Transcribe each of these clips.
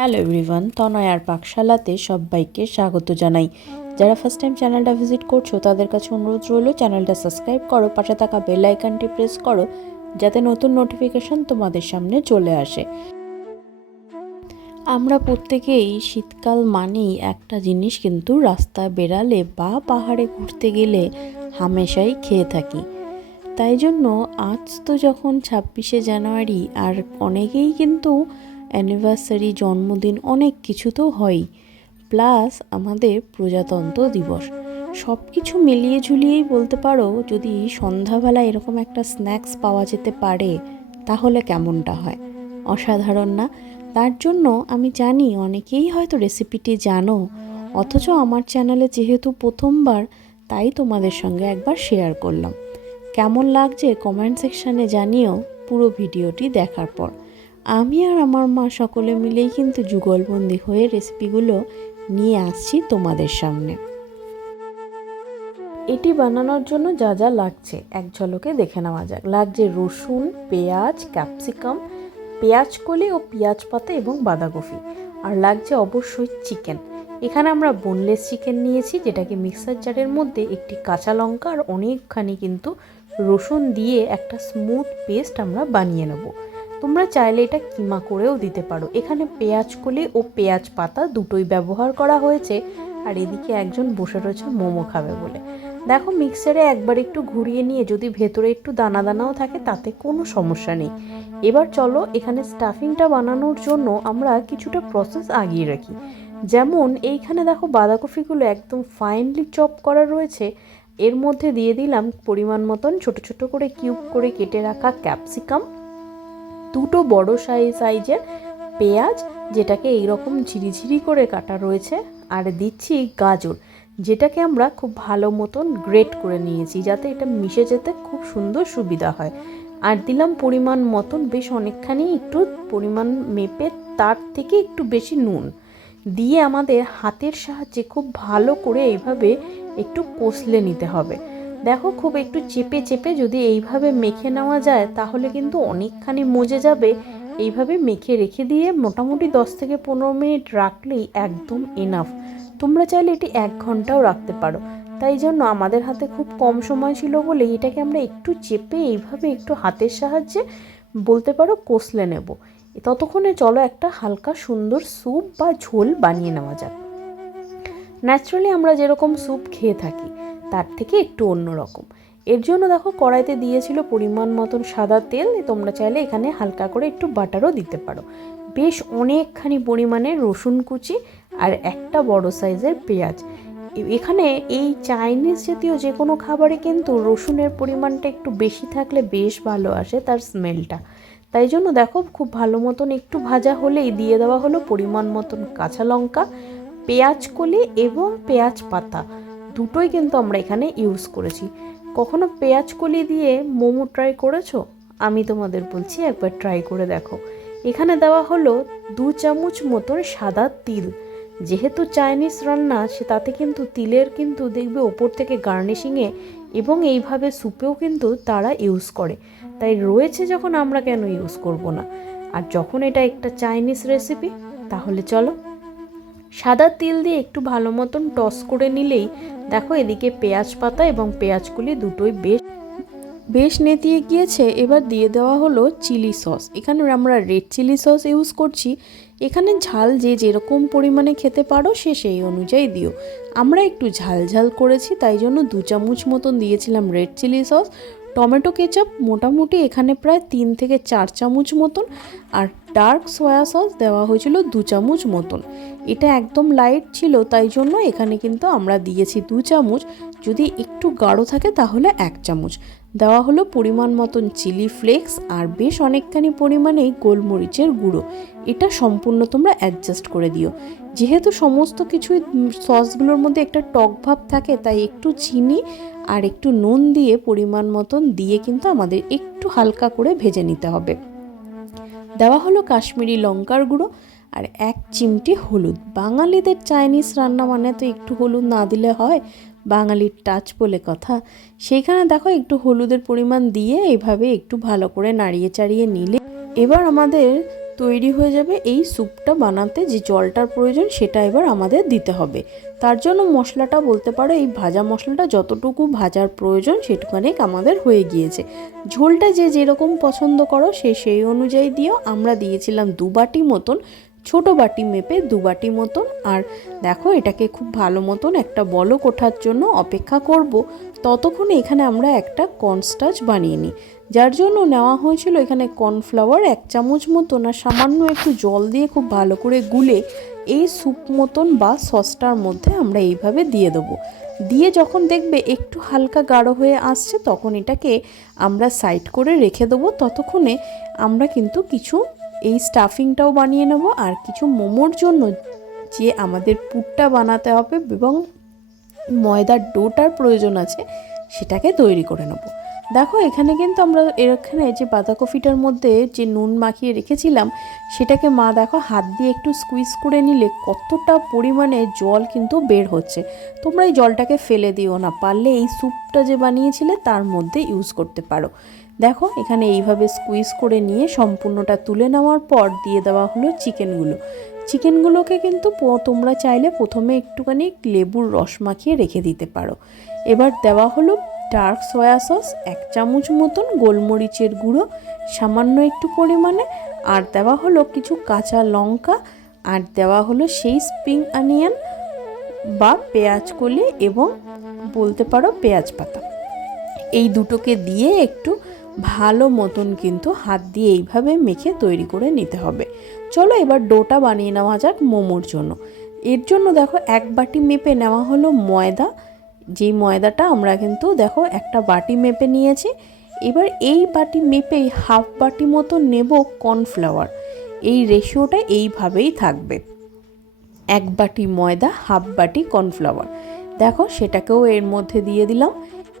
Hello everyone, তনয় আর পাকশালাতে সবাইকে স্বাগত জানাই। যারা ফার্স্ট টাইম চ্যানেলটা ভিজিট করছ, তাদের কাছে অনুরোধ রইল চ্যানেলটা সাবস্ক্রাইব করো, পাশে থাকা বেল আইকনটি প্রেস করো, যাতে নতুন নোটিফিকেশন তোমাদের সামনে চলে আসে। আমরা প্রত্যেকেই শীতকাল মানেই একটা জিনিস কিন্তু রাস্তায় বেরালে বা পাহাড়ে ঘুরতে গেলে হামেশাই খেয়ে থাকি। তাই জন্য আজ তো যখন ছাব্বিশে জানুয়ারি, আর অনেকেই কিন্তু অ্যানিভার্সারি জন্মদিন, অনেক কিছু তো হয়ই। প্লাস আমাদের প্রজাতন্ত্র দিবস। সব কিছু মিলিয়ে ঝুলিয়েই বলতে পারো, যদি সন্ধ্যাবেলা এরকম একটা স্ন্যাক্স পাওয়া যেতে পারে, তাহলে কেমনটা হয়? অসাধারণ না? তার জন্য আমি জানি অনেকেই হয়তো রেসিপিটি জানো, অথচ আমার চ্যানেলে যেহেতু প্রথমবার, তাই তোমাদের সঙ্গে একবার শেয়ার করলাম। কেমন লাগছে কমেন্ট সেকশানে জানিও, পুরো ভিডিওটি দেখার পর। আমি আর আমার মা সকলে মিলেই কিন্তু যুগলবন্দি হয়ে রেসিপিগুলো নিয়ে আসছি তোমাদের সামনে। এটি বানানোর জন্য যা যা লাগছে, এক ঝলকে দেখে নেওয়া যাক। লাগছে রসুন, পেঁয়াজ ক্যাপসিকাম পেঁয়াজ কলি ও পেঁয়াজ পাতা এবং বাঁধাকপি। আর লাগছে অবশ্যই চিকেন এখানে আমরা বোনলেস চিকেন নিয়েছি, যেটাকে মিক্সার জারের মধ্যে একটি কাঁচা লঙ্কা আর অনেকখানি কিন্তু রসুন দিয়ে একটা স্মুথ পেস্ট আমরা বানিয়ে নেব। তোমরা চাইলে এটা কিমা করেও দিতে পারো। এখানে পেঁয়াজ কলি ও পেঁয়াজ পাতা দুটোই ব্যবহার করা হয়েছে। আর এদিকে একজন বসে রয়েছে, মোমো খাবে বলে। দেখো, মিক্সারে একবার একটু ঘুরিয়ে নিয়ে যদি ভেতরে একটু দানা দানাও থাকে, তাতে কোনো সমস্যা নেই। এবার চলো, এখানে স্টাফিংটা বানানোর জন্য আমরা কিছুটা প্রসেস আগিয়ে রাখি। যেমন, এইখানে দেখো, বাঁধাকপিগুলো একদম ফাইনলি চপ করা রয়েছে। এর মধ্যে দিয়ে দিলাম পরিমাণ মতন ছোট ছোট করে কিউব করে কেটে রাখা ক্যাপসিকাম। দুটো বড় সাইজ সাইজের পেঁয়াজ, যেটাকে এইরকম ঝিরিঝিরি করে কাটা রয়েছে, আর দিচ্ছি গাজর, যেটাকে আমরা খুব ভালো মতন গ্রেট করে নিয়েছি, যাতে এটা মিশে যেতে খুব সুন্দর সুবিধা হয়। আর দিলাম পরিমাণ মতন বেশ অনেকখানি একটু পরিমাণ মেপে, তার থেকে একটু বেশি নুন। দিয়ে আমাদের হাতের সাহায্যে খুব ভালো করে এইভাবে একটু কষলে নিতে হবে। দেখো, খুব একটু চেপে চেপে যদি এইভাবে মেখে নেওয়া যায়, তাহলে কিন্তু অনেকখানি মজে যাবে। এইভাবে মেখে রেখে দিয়ে মোটামুটি দশ থেকে পনেরো মিনিট রাখলেই একদম এনাফ তোমরা চাইলে এটি এক ঘন্টাও রাখতে পারো। তাই জন্য আমাদের হাতে খুব কম সময় ছিল বলে এটাকে আমরা একটু চেপে এইভাবে একটু হাতের সাহায্যে বলতে পারো কষলে নেব। ততক্ষণে চলো একটা হালকা সুন্দর স্যুপ বা ঝোল বানিয়ে নেওয়া যাক। ন্যাচারালি আমরা যেরকম স্যুপ খেয়ে থাকি তার থেকে একটু অন্যরকম এর জন্য দেখো কড়াইতে দিয়েছিল পরিমাণ মতন সাদা তেল, তোমরা চাইলে এখানে হালকা করে একটু বাটারও দিতে পারো। বেশ অনেকখানি পরিমাণে রসুন কুচি আর একটা বড় সাইজের পেঁয়াজ। এখানে এই চাইনিজ জাতীয় যে কোনো খাবারে কিন্তু রসুনের পরিমাণটা একটু বেশি থাকলে বেশ ভালো আসে তার স্মেলটা। তাই জন্য দেখো খুব ভালো মতন একটু ভাজা হলেই দিয়ে দেওয়া হলো পরিমাণ মতন কাঁচা লঙ্কা, পেঁয়াজ কলি এবং পেঁয়াজ পাতা। দুটোই কিন্তু আমরা এখানে ইউজ করেছি। কখনো পেঁয়াজ কলি দিয়ে মোমো ট্রাই করেছ? আমি তোমাদের বলছি একবার ট্রাই করে দেখো। এখানে দেওয়া হলো দু চামচ মতন সাদা তিল। যেহেতু চাইনিজ রান্না, সে তাতে কিন্তু তিলের কিন্তু দেখবে ওপর থেকে গার্নিশিংয়ে এবং এইভাবে স্যুপেও কিন্তু তারা ইউজ করে। তাই রয়েছে যখন আমরা কেন ইউজ করব না। আর যখন এটা একটা চাইনিজ রেসিপি তাহলে চলো সাদা তিল দিয়ে একটু ভালো মতন টস করে নিলেই দেখো এদিকে পেঁয়াজ পাতা এবং পেঁয়াজগুলি দুটোই বেশ বেশ নেতিয়ে গিয়েছে। এবার দিয়ে দেওয়া হলো চিলি সস। এখানে আমরা রেড চিলি সস ইউজ করছি। এখানে ঝাল যে যেরকম পরিমাণে খেতে পারো সে সেই অনুযায়ী দিও। আমরা একটু ঝাল ঝাল করেছি, তাই জন্য দু চামচ মতন দিয়েছিলাম red chili sauce. Tomato ketchup মোটামুটি এখানে প্রায় তিন থেকে চার চামচ মতন আর ডার্ক সয়া সস দেওয়া হয়েছিল দু চামচ মতন। এটা একদম লাইট ছিল, তাই জন্য এখানে কিন্তু আমরা দিয়েছি দু চামচ। যদি একটু গাঢ় থাকে তাহলে এক চামচ। দেওয়া হলো পরিমাণ মতন চিলি ফ্লেক্স আর বেশ অনেকখানি পরিমাণেই গোলমরিচের গুঁড়ো। এটা সম্পূর্ণ তোমরা অ্যাডজাস্ট করে দিও। যেহেতু সমস্ত কিছুই সসগুলোর মধ্যে একটা টক ভাব থাকে, তাই একটু চিনি আর একটু নুন দিয়ে পরিমাণ মতন দিয়ে কিন্তু আমাদের একটু হালকা করে ভেজে নিতে হবে। দেওয়া হলো কাশ্মীরি লঙ্কার গুঁড়ো আর এক চিমটি হলুদ। বাঙালিদের চাইনিজ রান্না মানে তো একটু হলুদ না দিলে হয়। বাঙালির টাচ বলে কথা। সেইখানে দেখো একটু হলুদের পরিমাণ দিয়ে এভাবে একটু ভালো করে নাড়িয়ে চাড়িয়ে নিলে এবার আমাদের তৈরি হয়ে যাবে এই স্যুপটা বানাতে যে জলটার প্রয়োজন সেটা এবার আমাদের দিতে হবে। তার জন্য মশলাটা বলতে পারো এই ভাজা মশলাটা যতটুকু ভাজার প্রয়োজন সেটুখানেক আমাদের হয়ে গিয়েছে। ঝোলটা যে যেরকম পছন্দ করো সে সেই অনুযায়ী দিও। আমরা দিয়েছিলাম দু বাটি মতন ছোট বাটি মেপে দু বাটি মতন। আর দেখো, এটাকে খুব ভালো মতন একটা বলক ওঠার জন্য অপেক্ষা করব। ততক্ষণে এখানে আমরা একটা কর্নস্টাচ বানিয়ে নিই। যার জন্য নেওয়া হয়েছিল এখানে কর্নফ্লাওয়ার এক চামচ মতন। আর সামান্য একটু জল দিয়ে খুব ভালো করে গুলে এই স্যুপ মতন বা সসটার মধ্যে আমরা এইভাবে দিয়ে দেবো। দিয়ে যখন দেখবে একটু হালকা গাঢ় হয়ে আসছে, তখন এটাকে আমরা সাইড করে রেখে দেবো। ততক্ষণে আমরা কিন্তু কিছু এই স্টাফিংটাও বানিয়ে নেব আর কিছু মোমোর জন্য যে আমাদের পুরটা বানাতে হবে এবং ময়দার ডোটার প্রয়োজন আছে, সেটাকে তৈরি করে নেব। দেখো, এখানে কিন্তু আমরা এখানে যে বাঁধাকপিটার মধ্যে যে নুন মাখিয়ে রেখেছিলাম, সেটাকে মা দেখো হাত দিয়ে একটু স্কুইজ করে নিলে কতটা পরিমাণে জল কিন্তু বের হচ্ছে। তোমরা এই জলটাকে ফেলে দিও না, পারলে এই স্যুপটা যে বানিয়েছিলে তার মধ্যে ইউজ করতে পারো। দেখো, এখানে এইভাবে স্কুইজ করে নিয়ে সম্পূর্ণটা তুলে নেওয়ার পর দিয়ে দেওয়া হলো চিকেনগুলো। চিকেনগুলোকে কিন্তু তোমরা চাইলে প্রথমে একটুখানি লেবুর রস মাখিয়ে রেখে দিতে পারো। এবার দেওয়া হলো ডার্ক সয়া সস, এক চামচ মতন গোলমরিচের গুঁড়ো, সামান্য একটু পরিমাণে, আর দেওয়া হলো কিছু কাঁচা লঙ্কা, আর দেওয়া হলো সেই স্প্রিং অনিয়ন বা পেঁয়াজ কলি এবং বলতে পারো পেঁয়াজ পাতা। এই দুটোকে দিয়ে একটু ভালো মতন কিন্তু হাত দিয়ে এইভাবে মেখে তৈরি করে নিতে হবে। চলো এবার ডোটা বানিয়ে নেওয়া যাক মোমোর জন্য। এর জন্য দেখো এক বাটি মেপে নেওয়া হলো ময়দা যেই ময়দাটা আমরা কিন্তু দেখো একটা বাটি মেপে নিয়েছি। এবার এই বাটি মেপেই হাফ বাটি মতো নেব কর্নফ্লাওয়ার। এই রেশিওটা এইভাবেই থাকবে। এক বাটি ময়দা, হাফ বাটি কর্নফ্লাওয়ার। দেখো সেটাকেও এর মধ্যে দিয়ে দিলাম।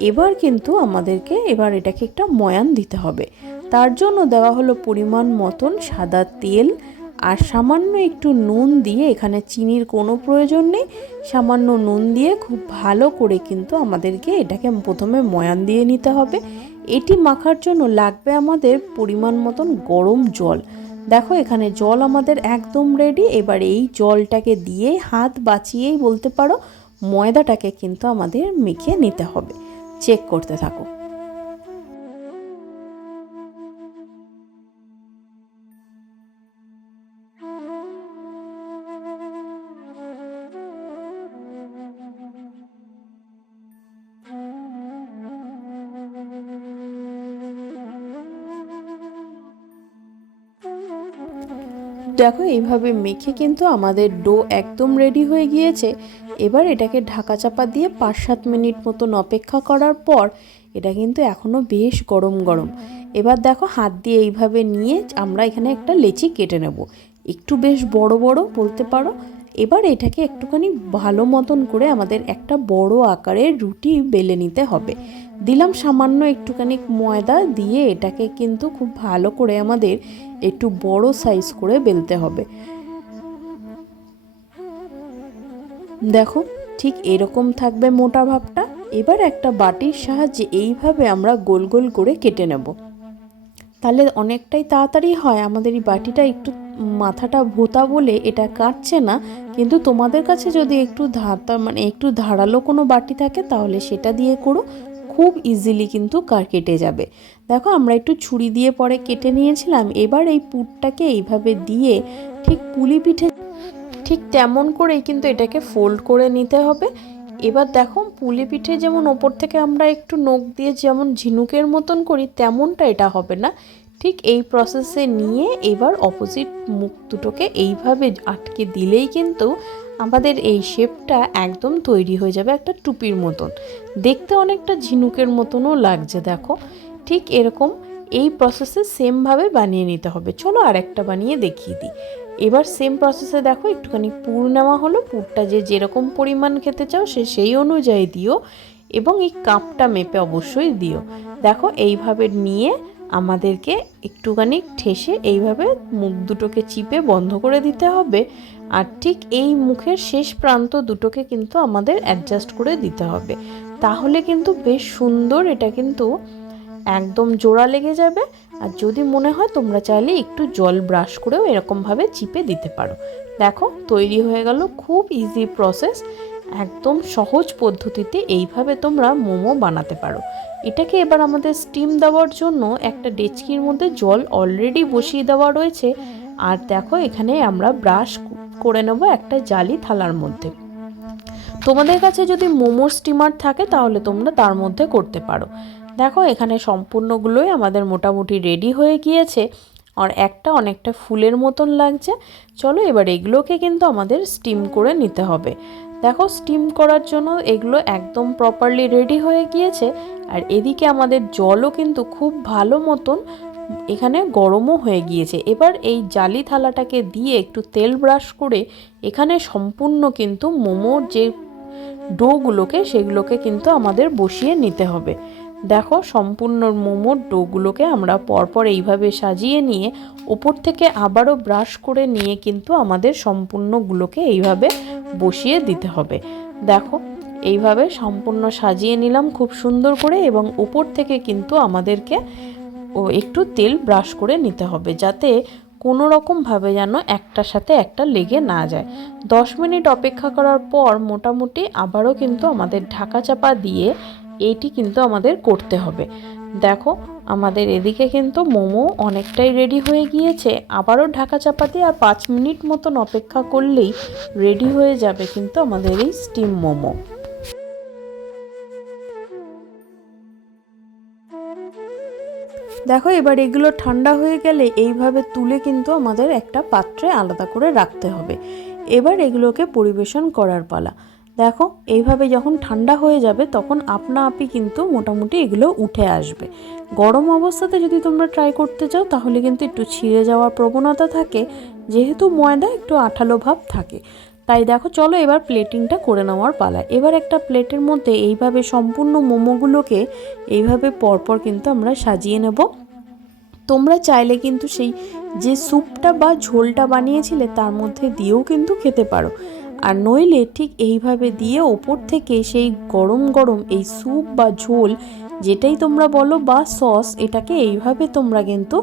এবার কিন্তু আমাদেরকে এবার এটাকে একটা ময়ান দিতে হবে। তার জন্য দেওয়া হলো পরিমাণ মতন সাদা তেল আর সামান্য একটু নুন দিয়ে এখানে চিনির কোনো প্রয়োজন নেই। সামান্য নুন দিয়ে খুব ভালো করে কিন্তু আমাদেরকে এটাকে প্রথমে ময়ান দিয়ে নিতে হবে। এটি মাখার জন্য লাগবে আমাদের পরিমাণ মতন গরম জল। দেখো এখানে জল আমাদের একদম রেডি এবার এই জলটাকে দিয়ে হাত বাঁচিয়েই বলতে পারো, ময়দাটাকে কিন্তু আমাদের মেখে নিতে হবে। চেক করতে থাকো। দেখো, এইভাবে মেখে কিন্তু আমাদের ডো একদম রেডি হয়ে গিয়েছে। এবার এটাকে ঢাকা চাপা দিয়ে পাঁচ সাত মিনিট মতন অপেক্ষা করার পর এটা কিন্তু এখনও বেশ গরম গরম। এবার দেখো, হাত দিয়ে এইভাবে নিয়ে আমরা এখানে একটা লেচি কেটে নেব। একটু বেশ বড় বড় বলতে পারো। এবার এটাকে একটুখানি ভালো মতন করে আমাদের একটা বড় আকারের রুটি বেলে নিতে হবে। দিলাম সামান্য একটুখানি ময়দা দিয়ে এটাকে কিন্তু খুব ভালো করে আমাদের একটু বড় সাইজ করে বেলতে হবে। দেখো, ঠিক এরকম থাকবে মোটা ভাবটা। এবার একটা বাটির সাহায্যে এইভাবে আমরা গোল গোল করে কেটে নেব। তাহলে অনেকটাই তাড়াতাড়ি হয়। আমাদের এই বাটিটা একটু মাথাটা ভোতা বলে এটা কাটছে না। কিন্তু তোমাদের কাছে যদি একটু ধাতা মানে একটু ধারালো কোনো বাটি থাকে, তাহলে সেটা দিয়ে করো। খুব ইজিলি কিন্তু কার কেটে যাবে। দেখো, আমরা একটু ছুরি দিয়ে পরে কেটে নিয়েছিলাম। এবার এই পুরটাকে এইভাবে দিয়ে ঠিক পুলি পিঠে ঠিক তেমন করেই কিন্তু এটাকে ফোল্ড করে নিতে হবে। এবার দেখো, পুলি পিঠে যেমন ওপর থেকে আমরা একটু নখ দিয়ে যেমন ঝিনুকের মতন করি, তেমনটা এটা হবে না। ঠিক এই প্রসেসে নিয়ে এবার অপোজিট মুখ দুটোকে এইভাবে আটকে দিলেই কিন্তু আমাদের এই শেপটা একদম তৈরি হয়ে যাবে একটা টুপির মতন। দেখতে অনেকটা ঝিনুকের মতনও লাগছে, দেখো। ঠিক এরকম এই প্রসেসে সেমভাবে বানিয়ে নিতে হবে। চলো আর একটা বানিয়ে দেখিয়ে দিই। এবার সেম প্রসেসে দেখো, একটুখানি পুর নেওয়া হলো। পুরটা যে যেরকম পরিমাণ খেতে চাও, সে সেই অনুযায়ী দিও এবং এই কাপটা মেপে অবশ্যই দিও। দেখো, এইভাবে নিয়ে আমাদেরকে একটুখানি ঠেসে এইভাবে মুখ দুটোকে চিপে বন্ধ করে দিতে হবে। আর ঠিক এই মুখের শেষ প্রান্ত দুটোকে কিন্তু আমাদের অ্যাডজাস্ট করে দিতে হবে। তাহলে কিন্তু বেশ সুন্দর এটা কিন্তু একদম জোড়া লেগে যাবে। আর যদি মনে হয় তোমরা চাইলে একটু জল ব্রাশ করেও এরকমভাবে চিপে দিতে পারো। দেখো, তৈরি হয়ে গেল খুব ইজি প্রসেস একদম সহজ পদ্ধতিতে এইভাবে তোমরা মোমো বানাতে পারো। এটাকে এবার আমাদের স্টিম দেওয়ার জন্য একটা ডেচকির মধ্যে জল অলরেডি বসিয়ে দেওয়া রয়েছে। আর দেখো এখানে আমরা ব্রাশ করে নেব একটা জালি থালার মধ্যে। তোমাদের কাছে যদি মোমোর স্টিমার থাকে তাহলে তোমরা তার মধ্যে করতে পারো। দেখো এখানে সম্পূর্ণগুলোই আমাদের মোটামুটি রেডি হয়ে গিয়েছে। আর একটা অনেকটা ফুলের মতন লাগছে। চলো এবার এগুলোকে কিন্তু আমাদের স্টিম করে নিতে হবে। দেখো স্টিম করার জন্য এগুলো একদম প্রপারলি রেডি হয়ে গিয়েছে। আর এদিকে আমাদের জলও কিন্তু খুব ভালো মতন এখানে গরমও হয়ে গিয়েছে। এবার এই জালি থালাটাকে দিয়ে একটু তেল ব্রাশ করে এখানে সম্পূর্ণ কিন্তু মোমোর যে ডোগুলোকে, সেগুলোকে কিন্তু আমাদের বসিয়ে নিতে হবে। দেখো, সম্পূর্ণ মোমোর ডোগুলোকে আমরা পরপর এইভাবে সাজিয়ে নিয়ে, ওপর থেকে আবারও ব্রাশ করে নিয়ে কিন্তু আমাদের সম্পূর্ণগুলোকে এইভাবে বসিয়ে দিতে হবে। দেখো, এইভাবে সম্পূর্ণ সাজিয়ে নিলাম খুব সুন্দর করে এবং উপর থেকে কিন্তু আমাদেরকে ও একটু তেল ব্রাশ করে নিতে হবে যাতে কোনো রকমভাবে যেন একটার সাথে একটা লেগে না যায়। দশ মিনিট অপেক্ষা করার পর মোটামুটি আবারও কিন্তু আমাদের ঢাকা চাপা দিয়ে এটি কিন্তু আমাদের করতে হবে। দেখো, আমাদের এদিকে কিন্তু মোমো অনেকটাই রেডি হয়ে গিয়েছে। আবারও ঢাকা চাপা দিয়ে আর পাঁচ মিনিট মতন অপেক্ষা করলেই রেডি হয়ে যাবে কিন্তু আমাদের এই স্টিম মোমো। দেখো, এবার এগুলো ঠান্ডা হয়ে গেলে এইভাবে তুলে কিন্তু আমাদের একটা পাত্রে আলাদা করে রাখতে হবে। এবার এগুলোকে পরিবেশন করার পালা। দেখো, এইভাবে যখন ঠান্ডা হয়ে যাবে, তখন আপনা আপি কিন্তু মোটামুটি এগুলো উঠে আসবে। গরম অবস্থাতে যদি তোমরা ট্রাই করতে চাও, তাহলে কিন্তু একটু ছিঁড়ে যাওয়ার প্রবণতা থাকে। যেহেতু ময়দা, একটু আঠালো ভাব থাকে। তাই দেখো, চলো এবার প্লেটিংটা করে নেওয়ার পালা। এবার একটা প্লেটের মধ্যে এইভাবে সম্পূর্ণ মোমোগুলোকে এইভাবে পরপর কিন্তু আমরা সাজিয়ে নেব। তোমরা চাইলে কিন্তু সেই যে স্যুপটা বা ঝোলটা বানিয়েছিলে, তার মধ্যে দিয়েও কিন্তু খেতে পারো। আর নইলে ঠিক এইভাবে দিয়ে ওপর থেকে সেই গরম গরম এই স্যুপ বা ঝোল যেটাই তোমরা বলো বা সস, এটাকে এইভাবে তোমরা কিন্তু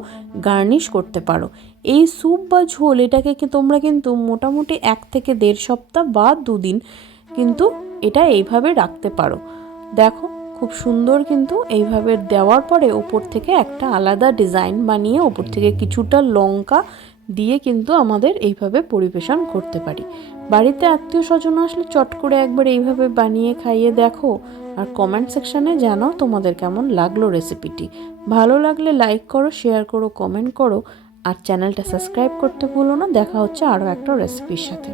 গার্নিশ করতে পারো। এই স্যুপ বা ঝোল এটাকে তোমরা কিন্তু মোটামুটি এক থেকে দেড় সপ্তাহ বা দুদিন কিন্তু এটা এইভাবে রাখতে পারো। দেখো, খুব সুন্দর কিন্তু এইভাবে দেওয়ার পরে ওপর থেকে একটা আলাদা ডিজাইন বানিয়ে ওপর থেকে কিছুটা লঙ্কা দিয়ে কিন্তু আমাদের এইভাবে পরিবেশন করতে পারি। বাড়িতে আত্মীয় স্বজন আসলে চট করে একবার এইভাবে বানিয়ে খাইয়ে দেখো। আর কমেন্ট সেকশানে জানাও তোমাদের কেমন লাগল রেসিপিটি ভালো লাগলে লাইক করো শেয়ার করো কমেন্ট করো। আর চ্যানেলটা সাবস্ক্রাইব করতে ভুলো না, দেখা হচ্ছে আরও একটা রেসিপির সাথে।